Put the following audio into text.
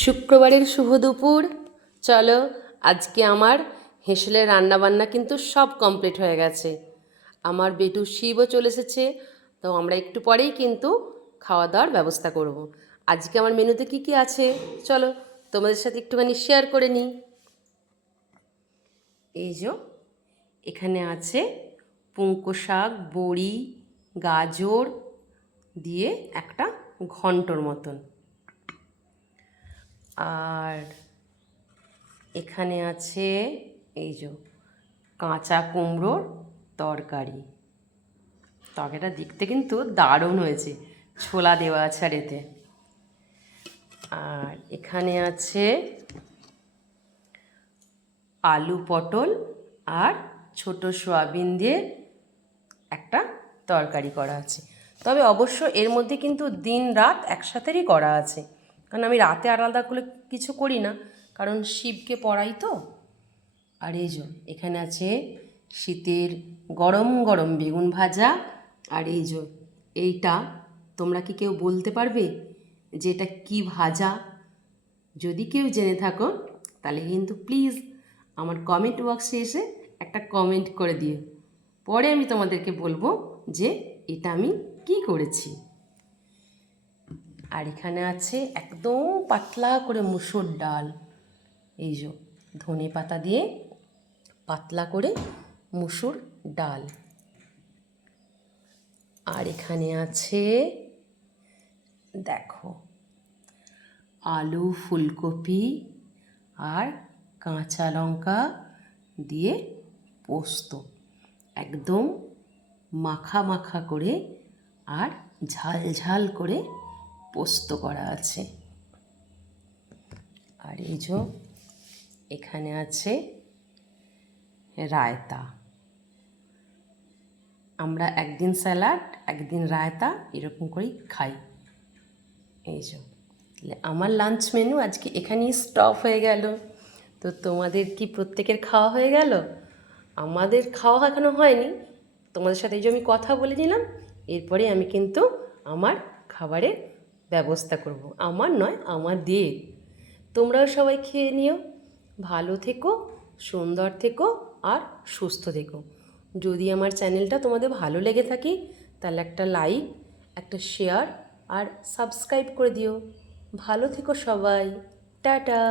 শুক্রবারের শুভ দুপুর। চলো, আজকে আমার হেঁসেলের রান্নাবান্না কিন্তু সব কমপ্লিট হয়ে গেছে। আমার বেটু শিবও চলে এসেছে, তো আমরা একটু পরেই কিন্তু খাওয়া দাওয়ার ব্যবস্থা করব। আজকে আমার মেনুতে কি কি আছে চলো তোমাদের সাথে একটুখানি শেয়ার করে নিই। এই যে এখানে আছে পুঙ্কো শাক, বড়ি, গাজর দিয়ে একটা ঘন্টর মতন, আর এখানে আছে এই যে কাঁচা কুমড়োর তরকারি। তরকারিটা দেখতে কিন্তু দারুণ হয়েছে, ছোলা দেওয়া আছে আর এতে। আর এখানে আছে আলু পটল আর ছোট সয়াবিন দিয়ে একটা তরকারি করা আছে। তবে অবশ্য এর মধ্যে কিন্তু দিন রাত একসাথেই করা আছে, কারণ আমি রাতে আলাদা করে কিছু করি না, কারণ শিবকে পড়াই তো। আর এই যে এখানে আছে শীতের গরম গরম বেগুন ভাজা। আর এই যে এইটা তোমরা কি কেউ বলতে পারবে যে এটা কী ভাজা? যদি কেউ জেনে থাকো তাহলে কিন্তু প্লিজ আমার কমেন্ট বক্সে এসে একটা কমেন্ট করে দিও, পরে আমি তোমাদেরকে বলবো যে এটা আমি কি করেছি। আর এখানে আছে একদম পাতলা করে মুসুর ডাল, এই যে ধনে পাতা দিয়ে পাতলা করে মুসুর ডাল। আর এখানে আছে দেখো আলু, ফুলকপি আর কাঁচা লঙ্কা দিয়ে পোস্ত, একদম মাখা মাখা করে আর ঝাল ঝাল করে পোস্ত করা আছে। আর এই যে এখানে আছে রায়তা। আমরা একদিন স্যালাড একদিন রায়তা এরকম করেই খাই। এই যে আমার লাঞ্চ মেনু আজকে এখানেই স্টপ হয়ে গেল। তো তোমাদের কি প্রত্যেকের খাওয়া হয়ে গেল? আমাদের খাওয়া এখনো হয়নি, তোমাদের সাথে এই যে আমি কথা বলে নিলাম, এরপরে আমি কিন্তু আমার খাবারের ব্যবস্থা করব। আমার নয়, আমার দিয়ে তোমরাও সবাই খেয়ে নিও। ভালো থেকো, সুন্দর থেকো আর সুস্থ থেকো। যদি আমার চ্যানেলটা তোমাদের ভালো লেগে থাকে তাহলে একটা লাইক, একটা শেয়ার আর সাবস্ক্রাইব করে দিও। ভালো থেকো সবাই, টাটা।